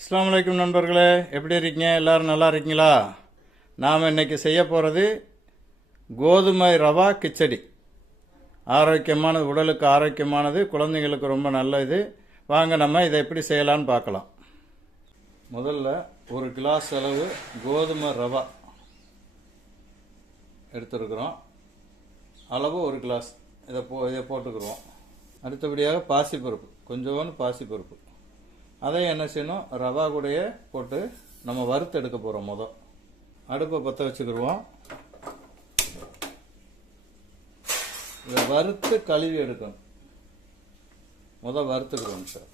அஸ்ஸலாமு அலைக்கும் நண்பர்களே, எப்படி இருக்கீங்க? எல்லோரும் நல்லா இருக்கீங்களா? நாம் இன்றைக்கி செய்ய போகிறது கோதுமை ரவா கிச்சடி. ஆரோக்கியமானது, உடலுக்கு ஆரோக்கியமானது, குழந்தைங்களுக்கு ரொம்ப நல்லது. வாங்க நம்ம இதை எப்படி செய்யலான்னு பார்க்கலாம். முதல்ல ஒரு கிளாஸ் அளவு கோதுமை ரவா எடுத்துருக்குறோம். அளவு ஒரு கிளாஸ். இதை போட்டுக்கிறோம். அடுத்தபடியாக பாசிப்பருப்பு, கொஞ்சோண்டு பாசிப்பருப்பு. அதை என்ன செய்யணும், ரவா கூடயே போட்டு நம்ம வறுத்து எடுக்க போகிறோம். அடுப்பை பற்ற வச்சுக்கிடுவோம். இதை வறுத்து கழுவி எடுக்கணும். வறுத்துக்கிறோம் சார்.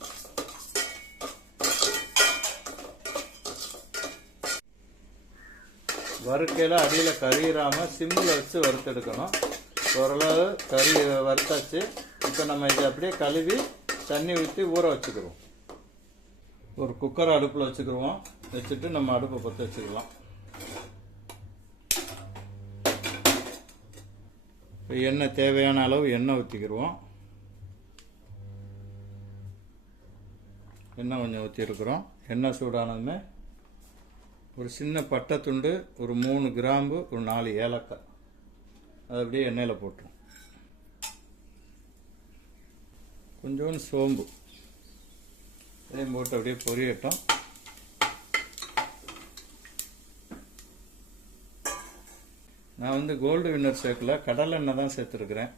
வறுக்கையில் அடியில் கறியிறாமல் சிம்மில் வச்சு வறுத்தெடுக்கணும். ஓரளவு கறி வறுத்தாச்சு. இப்போ நம்ம இதை அப்படியே கழுவி தண்ணி ஊற்றி ஊற வச்சுக்கிறோம். ஒரு குக்கரை அடுப்பில் வச்சுக்கிடுவோம். வச்சுட்டு நம்ம அடுப்பை பற்ற வச்சுக்கலாம். இப்போ எண்ணெய், தேவையான அளவு எண்ணெய் ஊற்றிக்கிடுவோம். எண்ணெய் கொஞ்சம் ஊற்றிருக்கிறோம். எண்ணெய் சூடானதுமே ஒரு சின்ன பட்டை துண்டு, ஒரு 3 கிராம்பு, ஒரு 4 ஏலக்காய் அதை அப்படியே எண்ணெயில் போட்டுரும். கொஞ்சோண்டு சோம்பு இதையும் போட்டு அப்படியே பொரியட்டும். நான் கோல்டு வின்னர் சேர்க்கல, கடலை எண்ணெய் தான் சேர்த்துருக்குறேன்.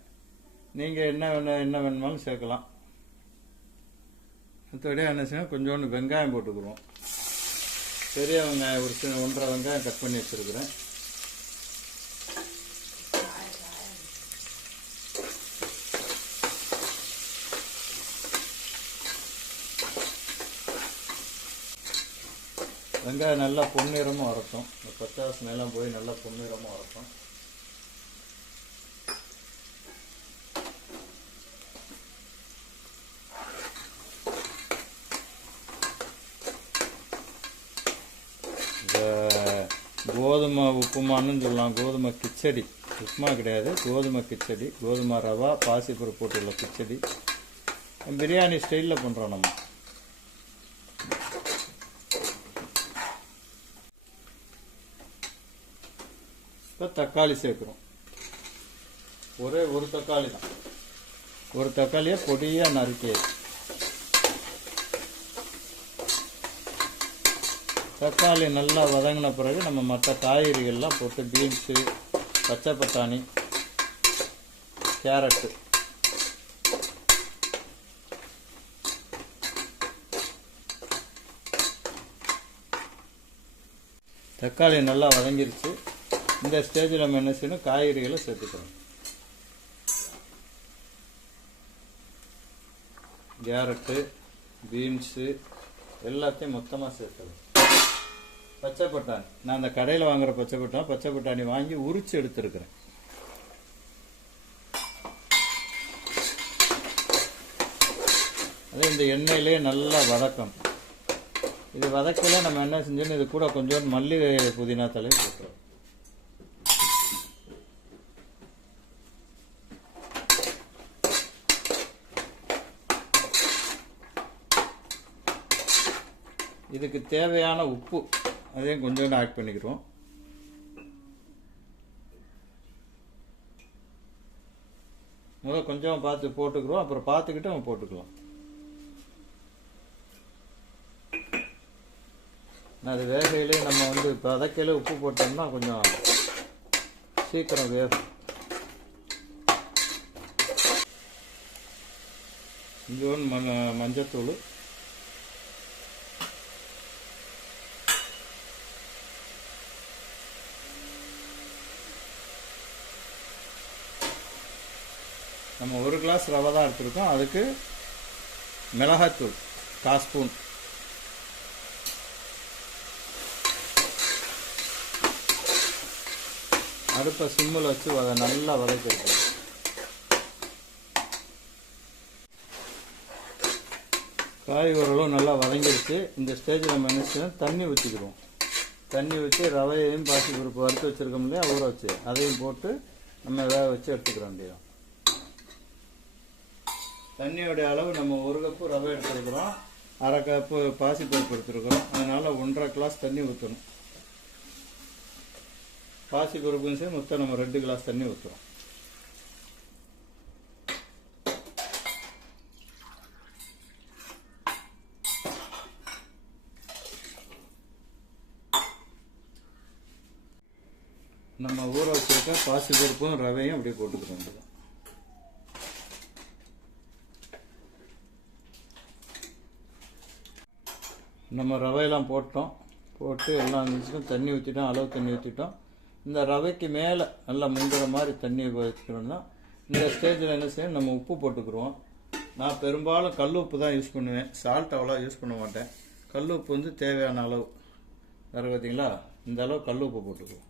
நீங்கள் என்ன வேணுமாலும் சேர்க்கலாம். மற்றபடியாக என்ன செய்யணும், கொஞ்சோண்டு வெங்காயம் போட்டுக்கிறோம். பெரிய வெங்காயம் ஒரு 1.5 வெங்காயம் கட் பண்ணி வச்சுருக்குறேன். வெங்காயம் நல்லா பொன்னிறமும் வரட்டும். இந்த பச்சை வாசனையெல்லாம் போய் நல்லா பொன்னிறமும் வரட்டும். இந்த கோதுமை உப்புமான்னு சொல்லலாம். கோதுமை கிச்சடி, உப்புமா கிடையாது, கோதுமை கிச்சடி. கோதுமை ரவா பாசிப்பருப்பு போட்டுள்ள கிச்சடி. பிரியாணி ஸ்டைலில் பண்ணுறோம் நம்ம. இப்போ தக்காளி சேர்க்குறோம். ஒரே ஒரு தக்காளி தான். ஒரு தக்காளியை பொடியாக நறுக்கி தக்காளி நல்லா வதங்கின பிறகு நம்ம மற்ற காய்கறிகள்லாம் போட்டு பீன்ஸு, பச்சை பட்டாணி, கேரட்டு, தக்காளி நல்லா வதங்கிருச்சு. இந்த ஸ்டேஜில் நம்ம என்ன செய்யணும், காய்கறிகளை சேர்த்துக்கிறோம். கேரட்டு, பீன்ஸு எல்லாத்தையும் மொத்தமாக சேர்த்துக்கலாம். பச்சை பட்டாணி, நான் அந்த கடையில் வாங்குகிற பச்சை பட்டாணி வாங்கி உரிச்சு எடுத்துருக்கிறேன். அதே இந்த எண்ணெயிலே நல்லா வதக்கணும். இது வதக்கல நம்ம என்ன செஞ்சோன்னு இது கூட கொஞ்சோண்டு மல்லிகை, புதினா தலை போட்டுறோம். இதுக்கு தேவையான உப்பு அதையும் கொஞ்சோண்டு ஆட் பண்ணிக்கிறோம். கொஞ்சம் பார்த்து போட்டுக்கிறோம். அப்புறம் பார்த்துக்கிட்டு நம்ம போட்டுக்கலாம். அது வேகையிலே நம்ம இப்போ வதக்கையில உப்பு போட்டோம்னா கொஞ்சம் சீக்கிரம் வேகும். கொஞ்சோண்டு மஞ்சத்தூள், நம்ம 1 கிளாஸ் ரவை தான் எடுத்துருக்கோம். அதுக்கு மிளகாத்தூள் 1/4 ஸ்பூன், அடுப்பை சிம்மில் வச்சு நல்லா வதக்கிருக்கோம். காய் ஓரளவு நல்லா வதங்கிடுச்சு. இந்த ஸ்டேஜில் நம்ம என்ன செய்யணும், தண்ணி ஊற்றிக்கிறோம். தண்ணி ஊற்றி ரவையையும் பாசிப்பருப்பு வறுத்து வச்சுருக்கோம் இல்லையா, ஊற வச்சு அதையும் போட்டு நம்ம வேக வச்சு எடுத்துக்கிற வேண்டியதான். தண்ணியோடைய அளவு நம்ம 1 கப்பு ரவை எடுத்துருக்குறோம். அரை கப்பு பாசிப்பருப்பு எடுத்துருக்குறோம். அதனால் 1.5 கிளாஸ் தண்ணி ஊற்றணும். பாசிப்பருப்பும் சரி மொத்தம் நம்ம 2 கிளாஸ் தண்ணி ஊற்றுறோம். நம்ம ஊற வச்சுருக்க பாசிப்பருப்பும் ரவையும் அப்படியே போட்டுக்கிறோம். நம்ம ரவையெல்லாம் போட்டு எல்லாம் இருந்துச்சுன்னா தண்ணி ஊற்றிட்டோம், அளவு தண்ணி ஊற்றிட்டோம். இந்த ரவைக்கு மேலே நல்லா முங்குற மாதிரி தண்ணி வச்சுக்கணும்னா இந்த ஸ்டேஜில் என்ன செய்யணும், நம்ம உப்பு போட்டுக்குருவோம். நான் பெரும்பாலும் கல் உப்பு தான் யூஸ் பண்ணுவேன், சால்ட் அவ்வளோ யூஸ் பண்ண மாட்டேன். கல் உப்பு வந்து தேவையான அளவு வேறு பார்த்தீங்களா, இந்த அளவு கல் உப்பு போட்டுக்குவோம்.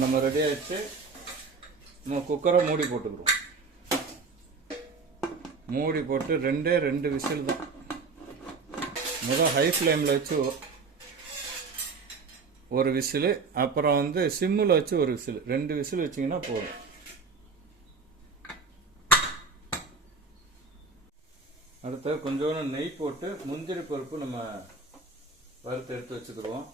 நம்ம ரெடி ஆகிடுச்சு. நம்ம குக்கரை மூடி போட்டுக்கிறோம். மூடி போட்டு 2 விசில் தான். முதல் ஹை ஃப்ளேமில் வச்சு ஒரு விசில், அப்புறம் வந்து சிம்மில் வச்சு ஒரு விசில், 2 விசில் வச்சிங்கன்னா போதும். அடுத்து கொஞ்சோண்டு நெய் போட்டு முந்திரி பருப்பு நம்ம வறுத்து எடுத்து வச்சுக்கிடுவோம்.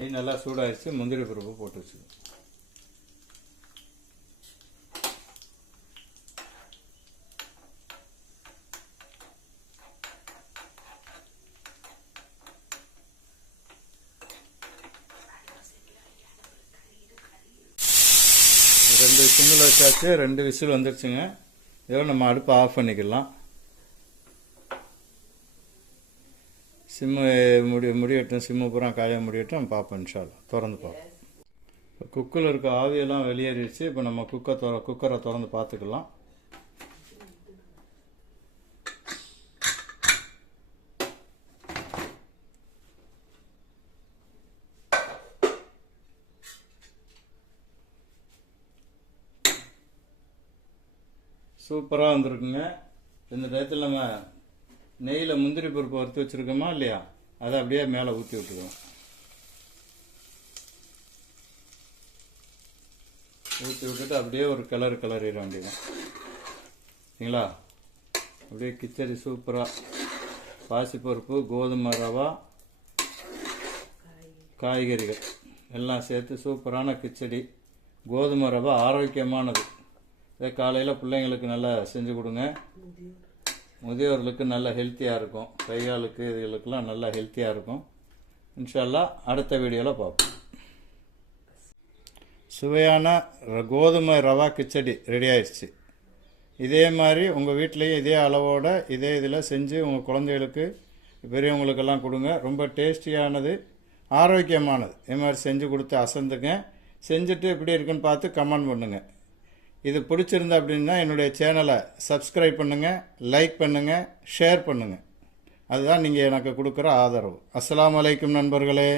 நெய் நல்லா சூடாகிடுச்சு, முந்திரி பருப்பு போட்டு வச்சுக்கணும். ரெண்டு சிம்மில் வச்சாச்சு, 2 விசில் வந்துருச்சுங்க. இதோ நம்ம அடுப்பை ஆஃப் பண்ணிக்கலாம். சிம்மு முடியட்டும், சிம்மு பூரா காய முடியட்டும், பார்ப்போம். இன்ஷால்லா திறந்து பார்ப்போம். இப்போ குக்கில் இருக்க ஆவியெல்லாம் வெளியேறிடுச்சு. இப்போ நம்ம குக்கரை திறந்து பார்த்துக்கலாம். சூப்பராக வந்திருக்குங்க. இந்த டயத்தில் நம்ம நெய்யில் முந்திரி பருப்பு வறுத்து வச்சுருக்கோமா இல்லையா, அதை அப்படியே மேலே ஊற்றி விட்டுருவோம். ஊற்றி விட்டுட்டு அப்படியே ஒரு கிளறிட வேண்டியதான். சரிங்களா? அப்படியே கிச்சடி சூப்பராக பாசிப்பருப்பு, கோதுமை ரவா, காய்கறிகள் எல்லாம் சேர்த்து சூப்பரான கிச்சடி. கோதுமை ரவா ஆரோக்கியமானது. இதை காலையில் பிள்ளைங்களுக்கு நல்லா செஞ்சு கொடுங்க. முதியோர்களுக்கு நல்ல ஹெல்த்தியாக இருக்கும். கைகாலுக்கு இதுகளுக்கெல்லாம் நல்லா ஹெல்த்தியாக இருக்கும். இன்ஷா அல்லாஹ் அடுத்த வீடியோவில் பார்ப்போம். சுவையான கோதுமை ரவா கிச்சடி ரெடி ஆயிடுச்சு. இதே மாதிரி உங்கள் வீட்லேயும் இதே அளவோட இதே இதில் செஞ்சு உங்கள் குழந்தைகளுக்கு பெரியவங்களுக்கெல்லாம் கொடுங்க. ரொம்ப டேஸ்டியானது, ஆரோக்கியமானது. இது மாதிரி செஞ்சு கொடுத்து அசந்துங்க. செஞ்சுட்டு எப்படி இருக்குன்னு பார்த்து கமெண்ட் பண்ணுங்கள். இது பிடிச்சிருந்தா அப்படின்னா என்னுடைய சேனலை சப்ஸ்கிரைப் பண்ணுங்கள், லைக் பண்ணுங்கள், ஷேர் பண்ணுங்கள். அதுதான் நீங்கள் எனக்கு கொடுக்குற ஆதரவு. அஸ்ஸலாமு அலைக்கும் நண்பர்களே.